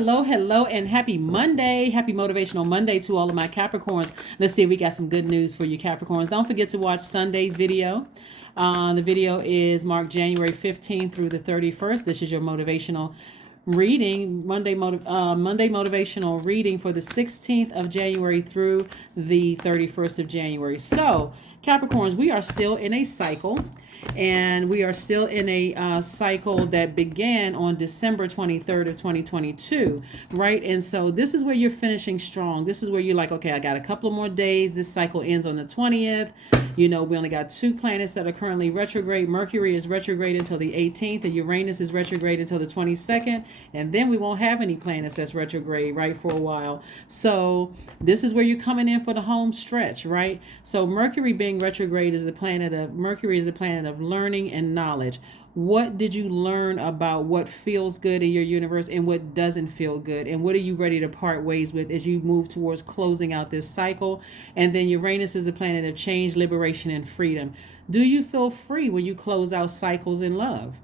hello, and happy Monday. Happy Motivational Monday to all of my Capricorns. Let's see if we got some good news for you, Capricorns. Don't forget to watch Sunday's video. The video is marked January 15th through the 31st. This is your motivational reading, Monday motivational reading for the 16th of January through the 31st of January. So, Capricorns, we are still in a cycle. And we are still in a cycle that began on December 23rd of 2022, right? And so this is where you're finishing strong. This is where you're like, okay, I got a couple of more days. This cycle ends on the 20th. You know, we only got 2 planets that are currently retrograde. Mercury is retrograde until the 18th, and Uranus is retrograde until the 22nd. And then we won't have any planets that's retrograde, right, for a while. So this is where you're coming in for the home stretch, right? So Mercury being retrograde is the planet of learning and knowledge. What did you learn about what feels good in your universe and what doesn't feel good? And what are you ready to part ways with as you move towards closing out this cycle? And then Uranus is the planet of change, liberation, and freedom. Do you feel free when you close out cycles in love?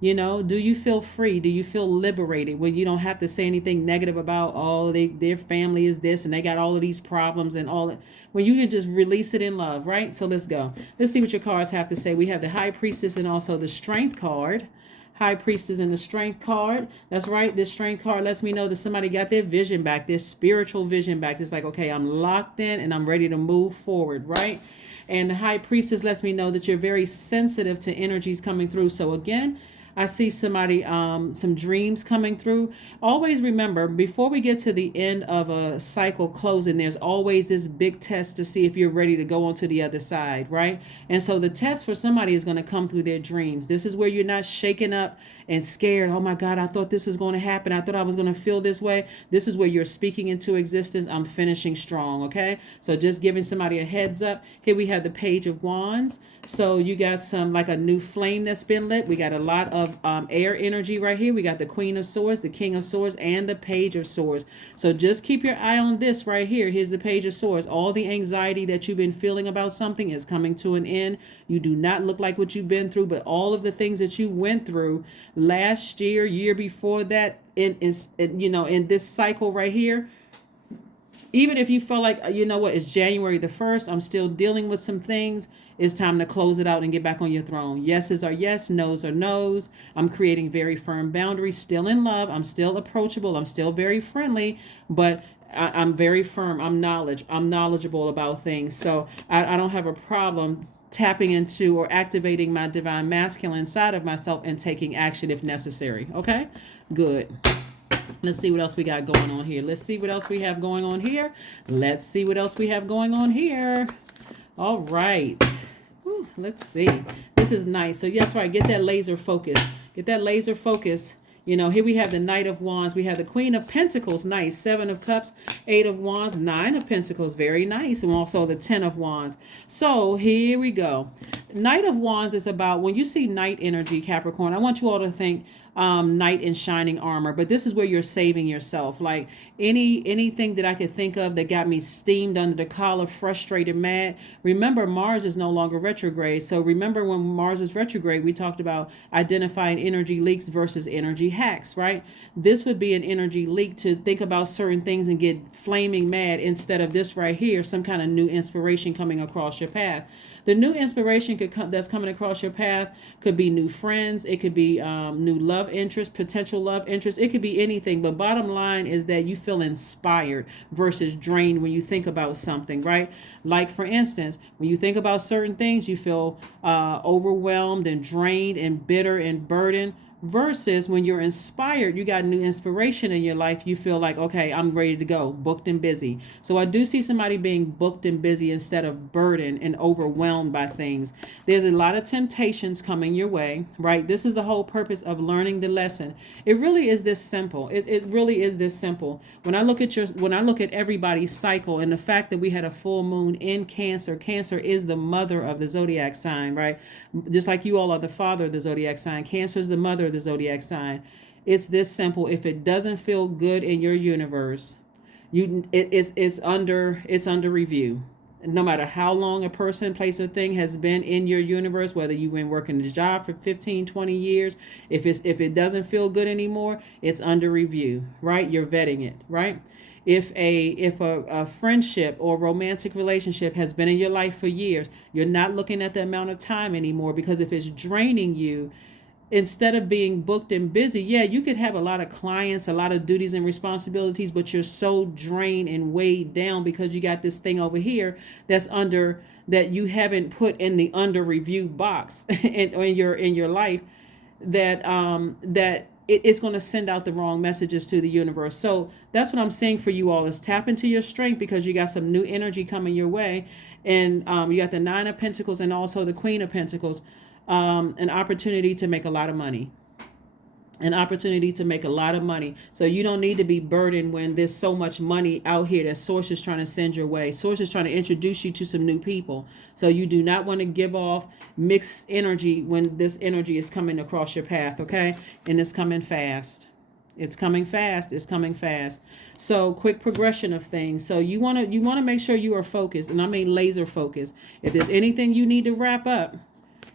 You know, do you feel free? Do you feel liberated when you don't have to say anything negative about, oh, their family is this and they got all of these problems and all that? When you can just release it in love, right? So let's go. Let's see what your cards have to say. We have the High Priestess and also the Strength card. High Priestess and the Strength card. That's right. This Strength card lets me know that somebody got their vision back, their spiritual vision back. It's like, okay, I'm locked in and I'm ready to move forward, right? And the High Priestess lets me know that you're very sensitive to energies coming through. So again, I see somebody, some dreams coming through. Always remember, before we get to the end of a cycle closing, there's always this big test to see if you're ready to go on to the other side, right? And so the test for somebody is going to come through their dreams. This is where you're not shaken up and scared. Oh my God, I thought this was going to happen. I thought I was going to feel this way. This is where you're speaking into existence. I'm finishing strong, okay? So just giving somebody a heads up. Here we have the Page of Wands. So you got some, like a new flame that's been lit. We got a lot of air energy right here. We got the Queen of Swords, the King of Swords, and the Page of Swords. So just keep your eye on this right here. Here's the Page of Swords. All the anxiety that you've been feeling about something is coming to an end. You do not look like what you've been through, but all of the things that you went through last year before that, in this cycle right here, even if you felt like, you know what, it's January the 1st, I'm still dealing with some things, it's time to close it out and get back on your throne. Yeses are yes, no's are no's. I'm creating very firm boundaries, still in love. I'm still approachable. I'm still very friendly, but I'm very firm. I'm knowledgeable about things. So I don't have a problem tapping into or activating my divine masculine side of myself and taking action if necessary. Okay, good. Let's see what else we got going on here. Let's see what else we have going on here. Let's see what else we have going on here. All right. Whew, let's see. This is nice. So yes, right. Get that laser focus. Get that laser focus. You know, here we have the Knight of Wands. We have the Queen of Pentacles. Nice. 7 of Cups, 8 of Wands, 9 of Pentacles. Very nice. And also the 10 of Wands. So here we go. Knight of Wands is about, when you see Knight energy, Capricorn, I want you all to think knight in shining armor, but this is where you're saving yourself. Like anything that I could think of that got me steamed under the collar, frustrated, mad. Remember, Mars is no longer retrograde. So remember, when Mars is retrograde, we talked about identifying energy leaks versus energy hacks, right? This would be an energy leak to think about certain things and get flaming mad, instead of this right here, some kind of new inspiration coming across your path. The new inspiration that's coming across your path could be new friends. It could be new love interest, potential love interest. It could be anything. But bottom line is that you feel inspired versus drained when you think about something, right? Like, for instance, when you think about certain things, you feel overwhelmed and drained and bitter and burdened. Versus when you're inspired, you got new inspiration in your life, you feel like, okay, I'm ready to go, booked and busy. So I do see somebody being booked and busy instead of burdened and overwhelmed by things. There's a lot of temptations coming your way, right? This is the whole purpose of learning the lesson. It really is this simple. It really is this simple. When I look at everybody's cycle, and the fact that we had a full moon in Cancer, Cancer is the mother of the Zodiac sign, right? Just like you all are the father of the Zodiac sign, Cancer is the mother of the Zodiac sign. It's this simple. If it doesn't feel good in your universe, it's under review. No matter how long a person, place, or thing has been in your universe, whether you've been working the job for 15, 20 years, if it doesn't feel good anymore, it's under review, right? You're vetting it, right? If a friendship or romantic relationship has been in your life for years, you're not looking at the amount of time anymore, because if it's draining you, instead of being booked and busy, yeah, you could have a lot of clients, a lot of duties and responsibilities, but you're so drained and weighed down because you got this thing over here that you haven't put in the under review box in your life, that it's going to send out the wrong messages to the universe. So that's what I'm saying for you all, is tap into your strength, because you got some new energy coming your way. And you got the Nine of Pentacles and also the Queen of Pentacles. An opportunity to make a lot of money. An opportunity to make a lot of money. So you don't need to be burdened when there's so much money out here that Source is trying to send your way. Source is trying to introduce you to some new people. So you do not want to give off mixed energy when this energy is coming across your path, okay? And it's coming fast. It's coming fast. It's coming fast. So quick progression of things. So you want to make sure you are focused, and I mean laser focused. If there's anything you need to wrap up,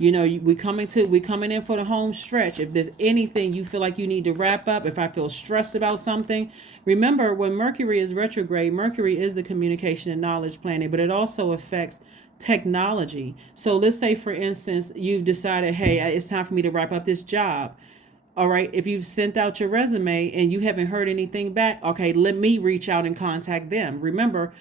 we're coming in for the home stretch. If there's anything you feel like you need to wrap up, if I feel stressed about something, remember when Mercury is retrograde, Mercury is the communication and knowledge planet, but it also affects technology. So let's say, for instance, you've decided, hey, it's time for me to wrap up this job. All right. If you've sent out your resume and you haven't heard anything back, okay, let me reach out and contact them. Remember,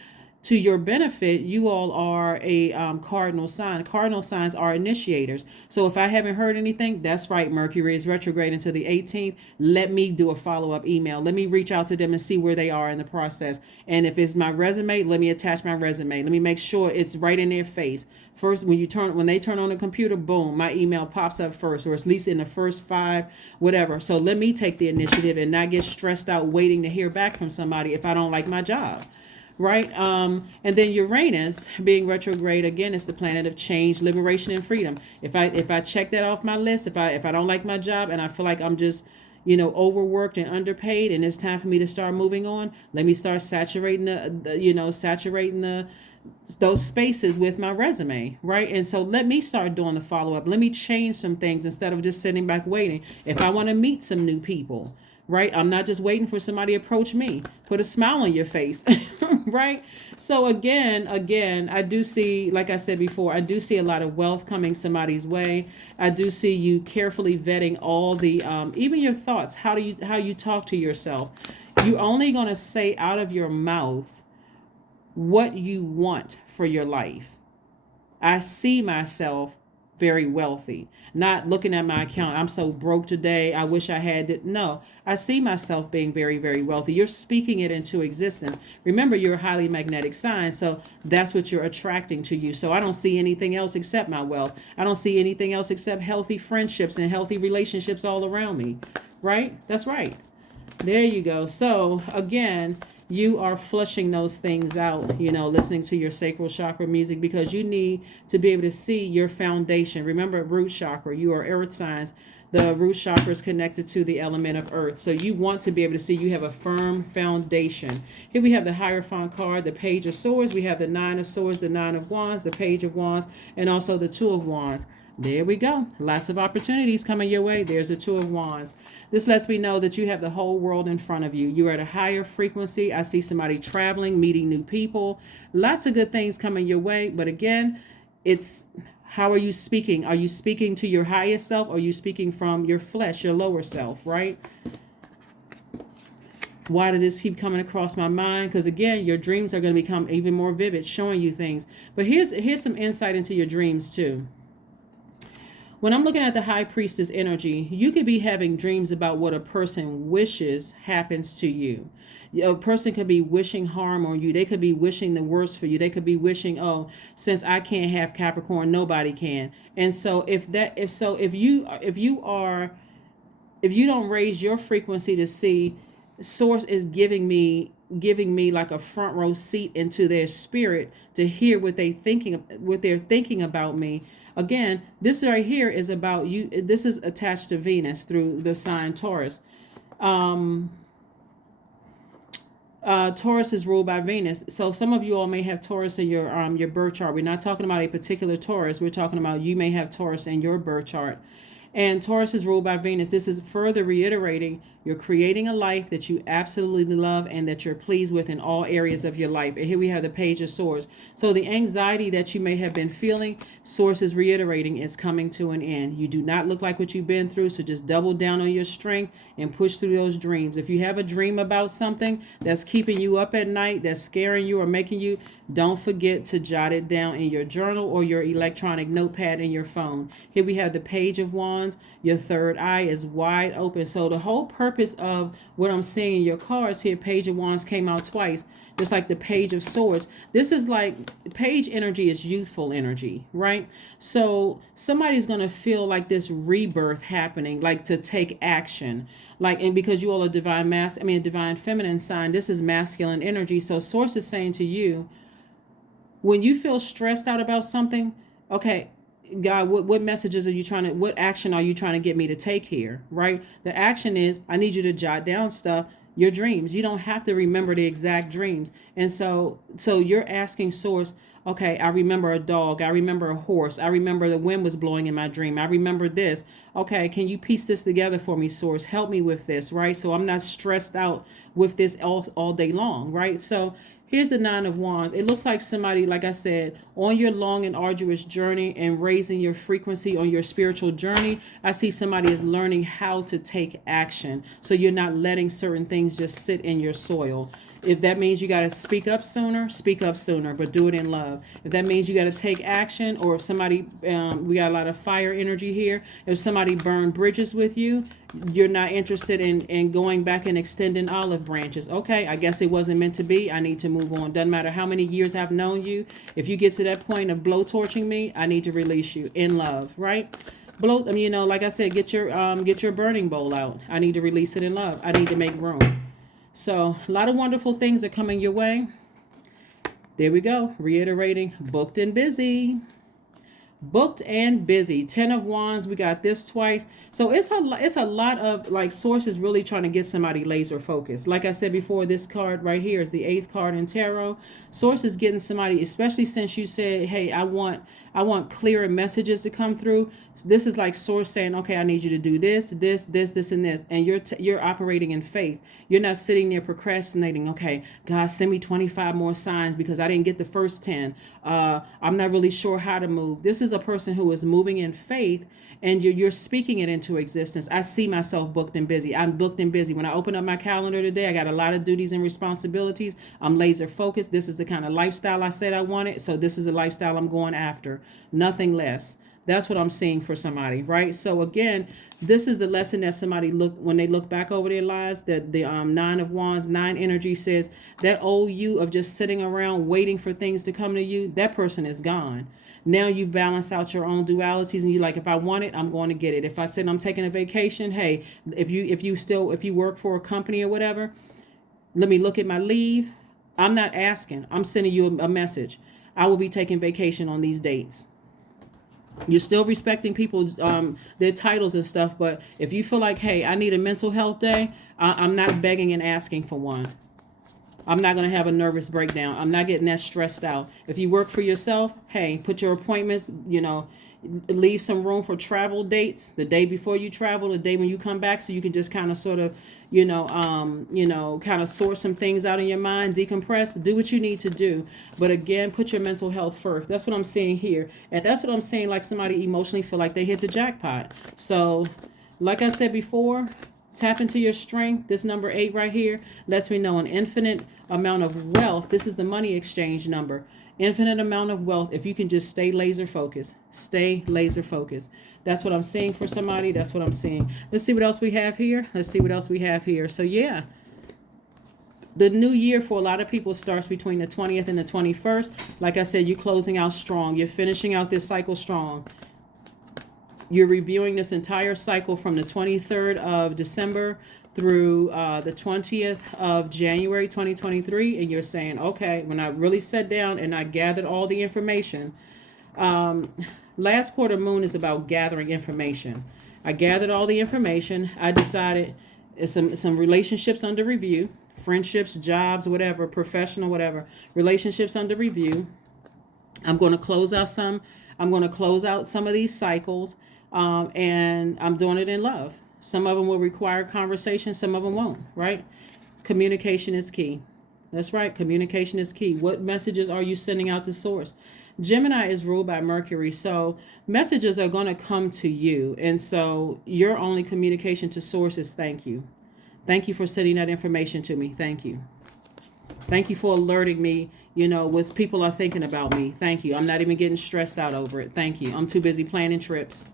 to your benefit, you all are a cardinal sign. Cardinal signs are initiators. So if I haven't heard anything, that's right, Mercury is retrograde until the 18th. Let me do a follow-up email. Let me reach out to them and see where they are in the process. And if it's my resume, let me attach my resume. Let me make sure it's right in their face. First, when they turn on the computer, boom, my email pops up first, or at least in the first 5, whatever. So let me take the initiative and not get stressed out waiting to hear back from somebody if I don't like my job. Right. And then Uranus being retrograde, again, it's the planet of change, liberation, and freedom. If I check that off my list, if I don't like my job and I feel like I'm just, overworked and underpaid, and it's time for me to start moving on, let me start saturating those spaces with my resume, right? And so let me start doing the follow-up. Let me change some things instead of just sitting back waiting. If I want to meet some new people, right? I'm not just waiting for somebody to approach me. Put a smile on your face, right? So again, I do see, like I said before, I do see a lot of wealth coming somebody's way. I do see you carefully vetting all the, even your thoughts, how you talk to yourself. You're only going to say out of your mouth what you want for your life. I see myself very wealthy. Not looking at my account, I'm so broke today, I wish I had it. No, I see myself being very, very wealthy. You're speaking it into existence. Remember, you're a highly magnetic sign, so that's what you're attracting to you. So I don't see anything else except my wealth. I don't see anything else except healthy friendships and healthy relationships all around me. Right? That's right. There you go. So again, you are flushing those things out, listening to your sacral chakra music, because you need to be able to see your foundation. Remember, root chakra, you are earth signs. The root chakra is connected to the element of earth. So you want to be able to see you have a firm foundation. Here we have the Hierophant card, the Page of Swords. We have the Nine of Swords, the Nine of Wands, the Page of Wands, and also the Two of Wands. There we go. Lots of opportunities coming your way. There's the Two of Wands. This lets me know that you have the whole world in front of you. You're at a higher frequency. I see somebody traveling, meeting new people. Lots of good things coming your way. But again, it's how are you speaking? Are you speaking to your highest self, or are you speaking from your flesh, your lower self, right? Why did this keep coming across my mind? Because again, your dreams are going to become even more vivid, showing you things. But here's some insight into your dreams too. When I'm looking at the High Priestess energy, you could be having dreams about what a person wishes happens to you. A person could be wishing harm on you. They could be wishing the worst for you. They could be wishing, oh, since I can't have Capricorn, nobody can. And so if you don't raise your frequency to see, Source is giving me like a front row seat into their spirit to hear what they're thinking about me. Again, this right here is about you. This is attached to Venus through the sign Taurus. Taurus is ruled by Venus. So some of you all may have Taurus in your birth chart. We're not talking about a particular Taurus. We're talking about you may have Taurus in your birth chart. And Taurus is ruled by Venus. This is further reiterating you're creating a life that you absolutely love and that you're pleased with in all areas of your life. And here we have the Page of Swords. So the anxiety that you may have been feeling, Source is reiterating, is coming to an end. You do not look like what you've been through, so just double down on your strength and push through those dreams. If you have a dream about something that's keeping you up at night, that's scaring you or making you, don't forget to jot it down in your journal or your electronic notepad in your phone. Here we have the Page of Wands. Your third eye is wide open. So the whole purpose of what I'm seeing in your cards here, Page of Wands came out twice, just like the Page of Swords. This is like, page energy is youthful energy, right? So somebody's going to feel like this rebirth happening, like to take action. Like, and because you all are divine feminine sign, this is masculine energy. So Source is saying to you, when you feel stressed out about something, okay, God, what messages are you trying to, what action are you trying to get me to take here, right? The action is, I need you to jot down stuff, your dreams. You don't have to remember the exact dreams. And so you're asking Source, okay, I remember a dog. I remember a horse. I remember the wind was blowing in my dream. I remember this. Okay, can you piece this together for me, Source? Help me with this, right? So I'm not stressed out with this all day long, right? So here's the Nine of Wands. It looks like somebody, like I said, on your long and arduous journey and raising your frequency on your spiritual journey, I see somebody is learning how to take action. So you're not letting certain things just sit in your soil. If that means you got to speak up sooner, but do it in love. If that means you got to take action, or if somebody, we got a lot of fire energy here. If somebody burned bridges with you, you're not interested in going back and extending olive branches. Okay, I guess it wasn't meant to be. I need to move on. Doesn't matter how many years I've known you. If you get to that point of blowtorching me, I need to release you in love, right? Like I said, get your burning bowl out. I need to release it in love. I need to make room. So a lot of wonderful things are coming your way. There we go. Reiterating, booked and busy. Booked and busy. 10 of Wands. We got this twice. So it's a lot of, like, sources really trying to get somebody laser focused. Like I said before, this card right here is the 8th card in tarot. Source is getting somebody, especially since you said, hey, I want clearer messages to come through. So this is like Source saying, okay, I need you to do this, and this. And you're operating in faith. You're not sitting there procrastinating. Okay, God, send me 25 more signs because I didn't get the first 10. I'm not really sure how to move. This is a person who is moving in faith, and you're speaking it into existence. I see myself booked and busy. I'm booked and busy. When I open up my calendar today, I got a lot of duties and responsibilities. I'm laser focused. This is the kind of lifestyle I said I wanted. So this is the lifestyle I'm going after. Nothing less. That's what I'm seeing for somebody, right? So again, this is the lesson that somebody when they look back over their lives, that the 9 of Wands, 9 energy says that old you of just sitting around waiting for things to come to you, that person is gone. Now you've balanced out your own dualities, and you're like, if I want it, I'm going to get it. If I said I'm taking a vacation, hey, if you work for a company or whatever, let me look at my leave. I'm not asking. I'm sending you a message. I will be taking vacation on these dates. You're still respecting people's their titles and stuff, but if you feel like, hey, I need a mental health day, I'm not begging and asking for one. I'm not going to have a nervous breakdown. I'm not getting that stressed out. If you work for yourself, hey, put your appointments, leave some room for travel dates, the day before you travel, the day when you come back, so you can just kind of sort of, kind of sort some things out in your mind, decompress, do what you need to do. But again, put your mental health first. That's what I'm seeing here. And that's what I'm saying, like somebody emotionally feel like they hit the jackpot. So like I said before, tap into your strength. This number 8 right here lets me know an infinite amount of wealth. This is the money exchange number. Infinite amount of wealth if you can just stay laser focused. Stay laser focused. That's what I'm seeing for somebody. That's what I'm seeing. Let's see what else we have here. So yeah, the new year for a lot of people starts between the 20th and the 21st. Like I said, you're closing out strong. You're finishing out this cycle strong. You're reviewing this entire cycle from the 23rd of December through the 20th of January 2023, and you're saying, okay, when I really sat down and I gathered all the information, last quarter moon is about gathering information. I gathered all the information. I decided some relationships under review, friendships, jobs, whatever, professional, whatever, relationships under review. I'm going to close out some. I'm going to close out some of these cycles, and I'm doing it in love. Some of them will require conversation. Some of them won't, right? Communication is key. That's right. Communication is key. What messages are you sending out to source? Gemini is ruled by Mercury, so messages are going to come to you. And so your only communication to source is thank you. Thank you for sending that information to me. Thank you. Thank you for alerting me, what people are thinking about me. Thank you. I'm not even getting stressed out over it. Thank you. I'm too busy planning trips.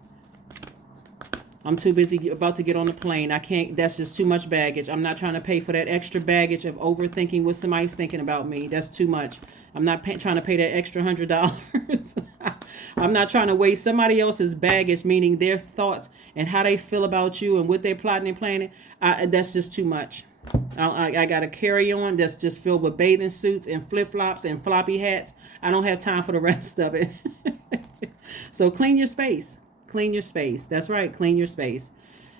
I'm too busy about to get on the plane. I can't, that's just too much baggage. I'm not trying to pay for that extra baggage of overthinking what somebody's thinking about me. That's too much. I'm not trying to pay that extra $100. I'm not trying to waste somebody else's baggage, meaning their thoughts and how they feel about you and what they're plotting and planning. That's just too much. I got to carry on that's just filled with bathing suits and flip-flops and floppy hats. I don't have time for the rest of it. So clean your space. Clean your space. That's right. Clean your space.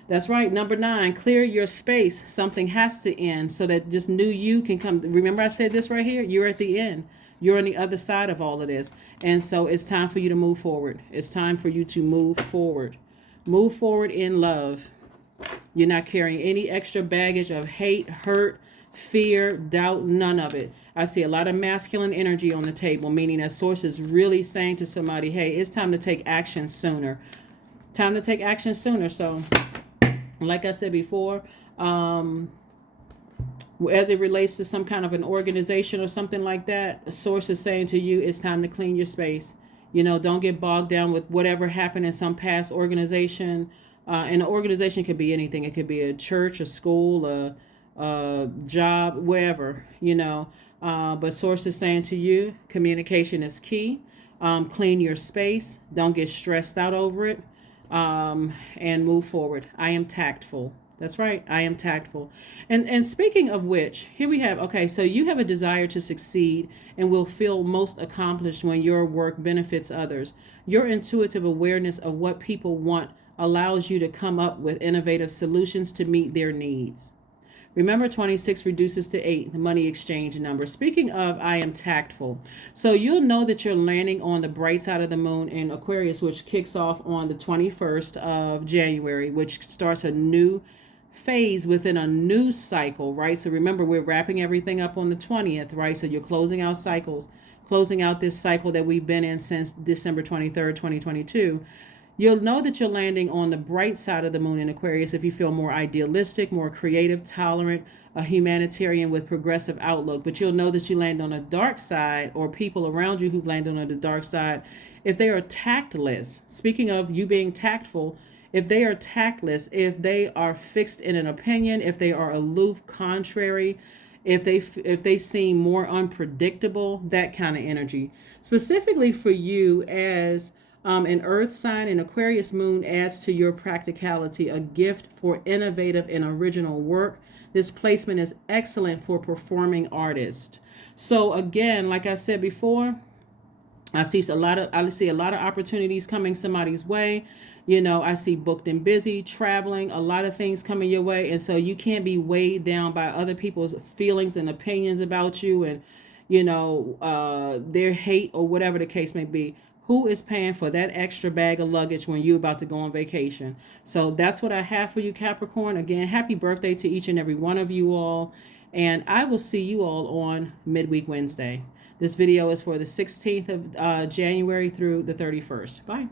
That's right. Number 9, clear your space. Something has to end so that just new you can come. Remember I said this right here? You're at the end. You're on the other side of all of this. And so it's time for you to move forward. It's time for you to move forward. Move forward in love. You're not carrying any extra baggage of hate, hurt, fear, doubt, none of it. I see a lot of masculine energy on the table, meaning that source is really saying to somebody, hey, it's time to take action sooner. Time to take action sooner. So like I said before, as it relates to some kind of an organization or something like that, a source is saying to you, it's time to clean your space. Don't get bogged down with whatever happened in some past organization. And an organization could be anything. It could be a church, a school, a job, wherever, But source is saying to you, communication is key. Clean your space. Don't get stressed out over it. And move forward. I am tactful. That's right. I am tactful. And speaking of which, here we have, okay, so you have a desire to succeed and will feel most accomplished when your work benefits others. Your intuitive awareness of what people want allows you to come up with innovative solutions to meet their needs. Remember, 26 reduces to 8, the money exchange number. Speaking of, I am tactful. So you'll know that you're landing on the bright side of the moon in Aquarius, which kicks off on the 21st of January, which starts a new phase within a new cycle, right? So remember, we're wrapping everything up on the 20th, right? So you're closing out cycles, closing out this cycle that we've been in since December 23rd, 2022. You'll know that you're landing on the bright side of the moon in Aquarius if you feel more idealistic, more creative, tolerant, a humanitarian with progressive outlook. But you'll know that you land on a dark side, or people around you who've landed on the dark side, if they are tactless. Speaking of you being tactful, if they are tactless, if they are fixed in an opinion, if they are aloof, contrary, if they seem more unpredictable, that kind of energy. Specifically for you as an earth sign, and Aquarius moon adds to your practicality, a gift for innovative and original work. This placement is excellent for performing artists. So again, like I said before, I see a lot of opportunities coming somebody's way. I see booked and busy, traveling, a lot of things coming your way. And so you can't be weighed down by other people's feelings and opinions about you and, their hate or whatever the case may be. Who is paying for that extra bag of luggage when you're about to go on vacation? So that's what I have for you, Capricorn. Again, happy birthday to each and every one of you all. And I will see you all on Midweek Wednesday. This video is for the 16th of January through the 31st. Bye.